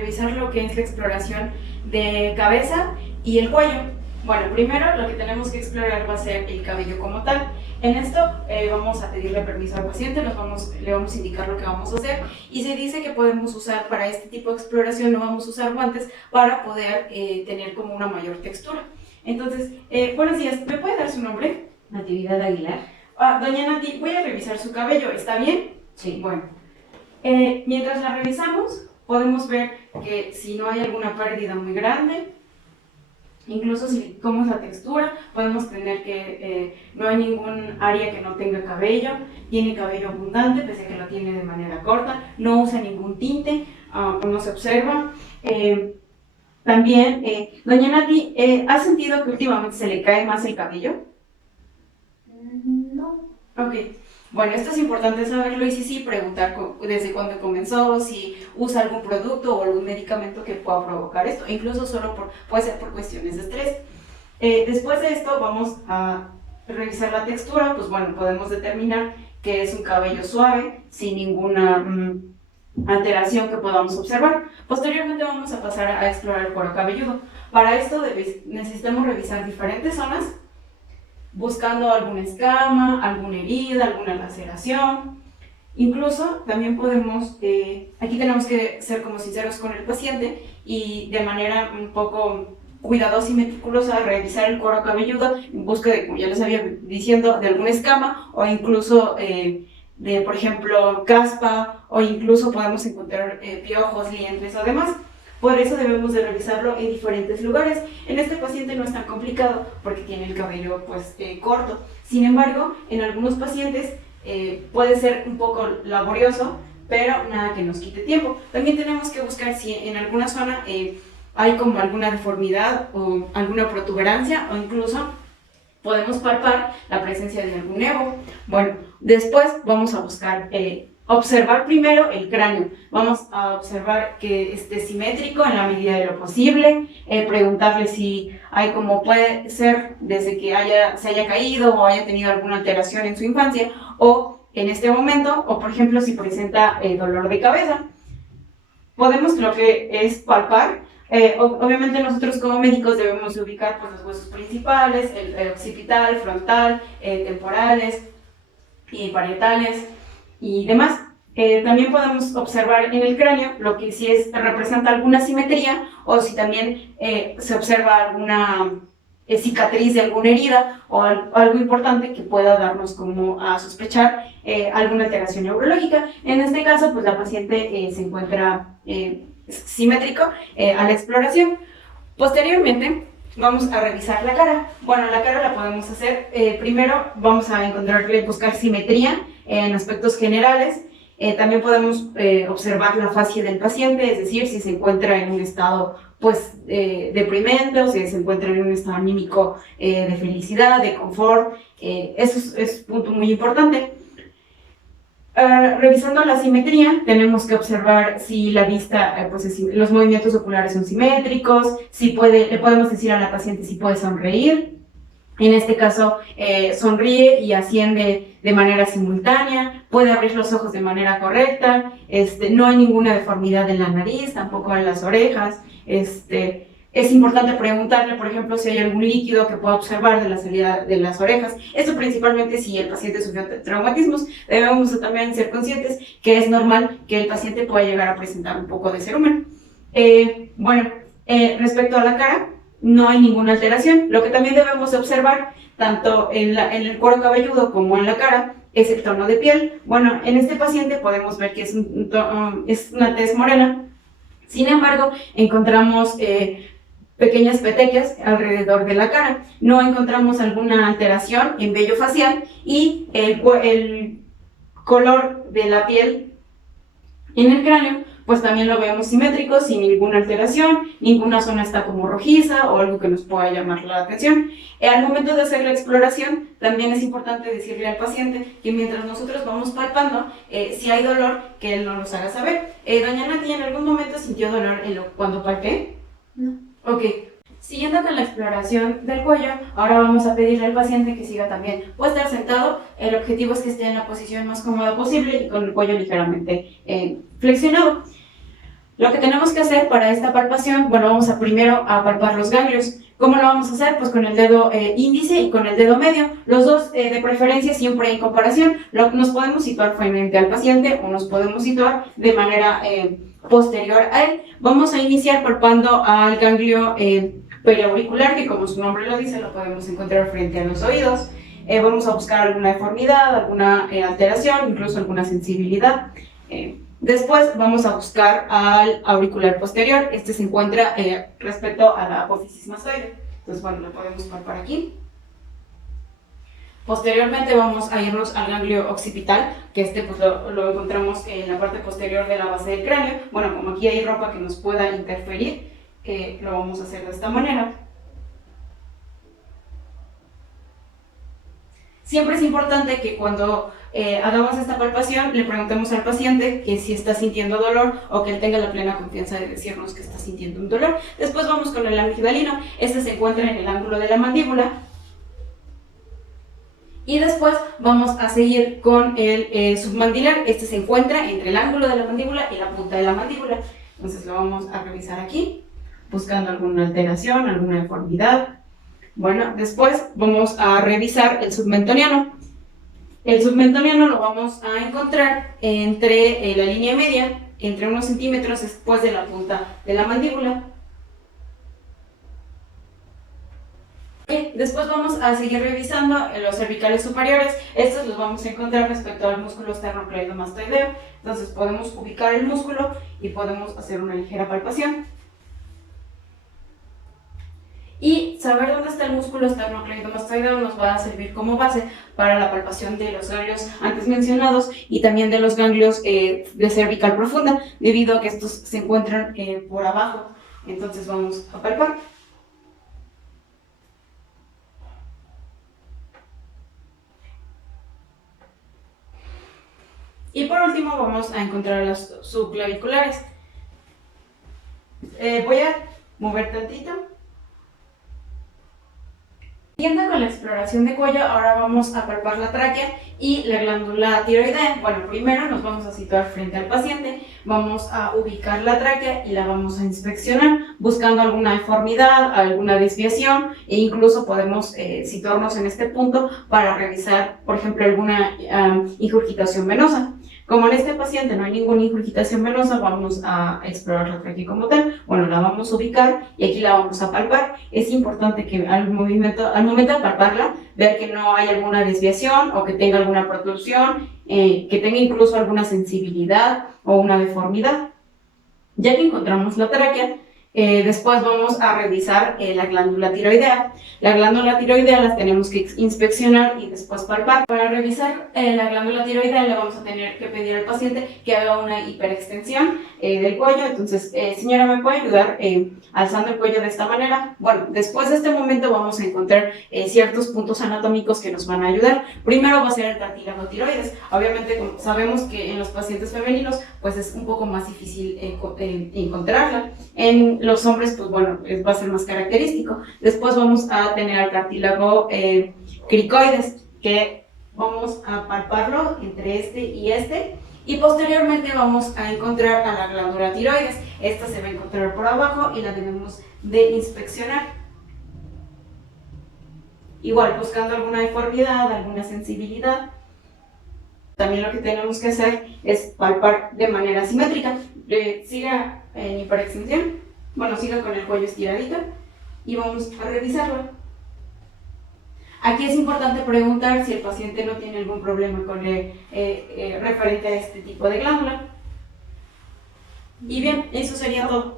revisar lo que es la exploración de cabeza y el cuello. Bueno, primero lo que tenemos que explorar va a ser el cabello como tal. En esto vamos a pedirle permiso al paciente, le vamos a indicar lo que vamos a hacer y se dice que podemos usar para este tipo de exploración, no vamos a usar guantes para poder tener como una mayor textura. Entonces, buenos días, ¿me puede dar su nombre? Natividad Aguilar. Doña Nati, voy a revisar su cabello, ¿está bien? Sí. Bueno, mientras la revisamos, podemos ver que si no hay alguna pérdida muy grande, incluso si cómo es la textura, podemos tener que no hay ningún área que no tenga cabello, tiene cabello abundante, pese a que lo tiene de manera corta, no usa ningún tinte, no se observa. También, doña Nati, ¿ha sentido que últimamente se le cae más el cabello? No. Ok, bueno, esto es importante saberlo y sí, preguntar desde cuándo comenzó, si usa algún producto o algún medicamento que pueda provocar esto, incluso puede ser por cuestiones de estrés. Después de esto vamos a revisar la textura, pues bueno, podemos determinar que es un cabello suave, sin ninguna alteración que podamos observar. Posteriormente vamos a pasar a explorar el cuero cabelludo. Para esto necesitamos revisar diferentes zonas, buscando alguna escama, alguna herida, alguna laceración. Incluso también podemos, aquí tenemos que ser como sinceros con el paciente y de manera un poco cuidadosa y meticulosa revisar el cuero cabelludo en busca de, como ya les había diciendo, de alguna escama o incluso de, por ejemplo, caspa o incluso podemos encontrar piojos, liendres o demás. Por eso debemos de revisarlo en diferentes lugares. En este paciente no es tan complicado porque tiene el cabello pues, corto. Sin embargo, en algunos pacientes puede ser un poco laborioso, pero nada que nos quite tiempo. También tenemos que buscar si en alguna zona hay como alguna deformidad o alguna protuberancia o incluso podemos palpar la presencia de algún nevo. Bueno, después vamos a buscar observar primero el cráneo. Vamos a observar que esté simétrico en la medida de lo posible, preguntarle si hay como puede ser desde que se haya caído o haya tenido alguna alteración en su infancia o en este momento, o por ejemplo si presenta dolor de cabeza. Podemos lo que es palpar. Obviamente nosotros como médicos debemos ubicar pues, los huesos principales, el occipital, frontal, temporales y parietales y demás. También podemos observar en el cráneo lo que si representa alguna simetría o si también se observa alguna cicatriz de alguna herida o algo importante que pueda darnos como a sospechar alguna alteración neurológica. En este caso, pues la paciente se encuentra simétrico a la exploración. Posteriormente, vamos a revisar la cara. Bueno, la cara la podemos hacer, primero vamos a buscar simetría en aspectos generales. También podemos observar la fascia del paciente, es decir, si se encuentra en un estado pues, deprimente o si se encuentra en un estado anímico de felicidad, de confort. Eso es un punto muy importante. Revisando la simetría, tenemos que observar si la vista, los movimientos oculares son simétricos, le podemos decir a la paciente si puede sonreír. En este caso, sonríe y asciende de manera simultánea, puede abrir los ojos de manera correcta, no hay ninguna deformidad en la nariz, tampoco en las orejas. Es importante preguntarle, por ejemplo, si hay algún líquido que pueda observar de la salida de las orejas. Esto principalmente si el paciente sufrió traumatismos. Debemos también ser conscientes que es normal que el paciente pueda llegar a presentar un poco de cerumen. Respecto a la cara, no hay ninguna alteración. Lo que también debemos observar, tanto en el cuero cabelludo como en la cara, es el tono de piel. Bueno, en este paciente podemos ver que es una tez morena. Sin embargo, encontramos pequeñas petequias alrededor de la cara. No encontramos alguna alteración en vello facial y el color de la piel en el cráneo pues también lo vemos simétrico, sin ninguna alteración, ninguna zona está como rojiza o algo que nos pueda llamar la atención. Al momento de hacer la exploración, también es importante decirle al paciente que mientras nosotros vamos palpando, si hay dolor, que él no nos haga saber. Doña Nati, ¿en algún momento sintió dolor cuando palpé? No. Ok. Siguiendo con la exploración del cuello, ahora vamos a pedirle al paciente que siga también. Puede estar sentado, el objetivo es que esté en la posición más cómoda posible y con el cuello ligeramente flexionado. Lo que tenemos que hacer para esta palpación, bueno, vamos a primero a palpar los ganglios. ¿Cómo lo vamos a hacer? Pues con el dedo índice y con el dedo medio. Los dos, de preferencia, siempre en comparación. Nos podemos situar frente al paciente o nos podemos situar de manera posterior a él. Vamos a iniciar palpando al ganglio periauricular, que como su nombre lo dice, lo podemos encontrar frente a los oídos. Vamos a buscar alguna deformidad, alguna alteración, incluso alguna sensibilidad. Después vamos a buscar al auricular posterior. Este se encuentra respecto a la apófisis mastoide. Entonces, bueno, lo podemos palpar aquí. Posteriormente vamos a irnos al ganglio occipital, que pues lo encontramos en la parte posterior de la base del cráneo. Bueno, como aquí hay ropa que nos pueda interferir, lo vamos a hacer de esta manera. Siempre es importante que cuando hagamos esta palpación le preguntemos al paciente que si está sintiendo dolor o que él tenga la plena confianza de decirnos que está sintiendo un dolor. Después vamos con el amigdalino. Este se encuentra en el ángulo de la mandíbula. Y después vamos a seguir con el submandilar. Este se encuentra entre el ángulo de la mandíbula y la punta de la mandíbula. Entonces lo vamos a revisar aquí, buscando alguna alteración, alguna deformidad. Bueno, después vamos a revisar el submentoniano. El submentoniano lo vamos a encontrar entre la línea media, entre unos centímetros después de la punta de la mandíbula. Después vamos a seguir revisando los cervicales superiores. Estos los vamos a encontrar respecto al músculo esternocleidomastoideo. Entonces podemos ubicar el músculo y podemos hacer una ligera palpación. Y saber dónde está el músculo esternocleidomastoideo nos va a servir como base para la palpación de los ganglios antes mencionados y también de los ganglios de cervical profunda, debido a que estos se encuentran por abajo. Entonces vamos a palpar. Y por último vamos a encontrar los subclaviculares. Voy a mover tantito. Siguiendo con la exploración de cuello, ahora vamos a palpar la tráquea y la glándula tiroidea. Bueno, primero nos vamos a situar frente al paciente, vamos a ubicar la tráquea y la vamos a inspeccionar, buscando alguna deformidad, alguna desviación, e incluso podemos situarnos en este punto para revisar, por ejemplo, alguna ingurgitación venosa. Como en este paciente no hay ninguna ingurgitación venosa, vamos a explorar la tráquea como tal. Bueno, la vamos a ubicar y aquí la vamos a palpar. Es importante que al momento de palparla, ver que no hay alguna desviación o que tenga alguna protrusión, que tenga incluso alguna sensibilidad o una deformidad. Ya que encontramos la tráquea, después vamos a revisar la glándula tiroidea. La glándula tiroidea la tenemos que inspeccionar y después palpar. Para revisar la glándula tiroidea le vamos a tener que pedir al paciente que haga una hiperextensión del cuello. Entonces, señora, ¿me puede ayudar alzando el cuello de esta manera? Bueno, después de este momento vamos a encontrar ciertos puntos anatómicos que nos van a ayudar. Primero va a ser el cartílago tiroides. Obviamente, como sabemos que en los pacientes femeninos pues es un poco más difícil encontrarla. En los hombres, pues bueno, va a ser más característico. Después vamos a tener al cartílago cricoides, que vamos a palparlo entre este y este. Y posteriormente vamos a encontrar a la glándula tiroides. Esta se va a encontrar por abajo y la debemos de inspeccionar. Igual, buscando alguna deformidad, alguna sensibilidad. También lo que tenemos que hacer es palpar de manera simétrica. Siga en hiperextensión. Bueno, siga con el cuello estiradito y vamos a revisarlo. Aquí es importante preguntar si el paciente no tiene algún problema con referente a este tipo de glándula. Y bien, eso sería todo.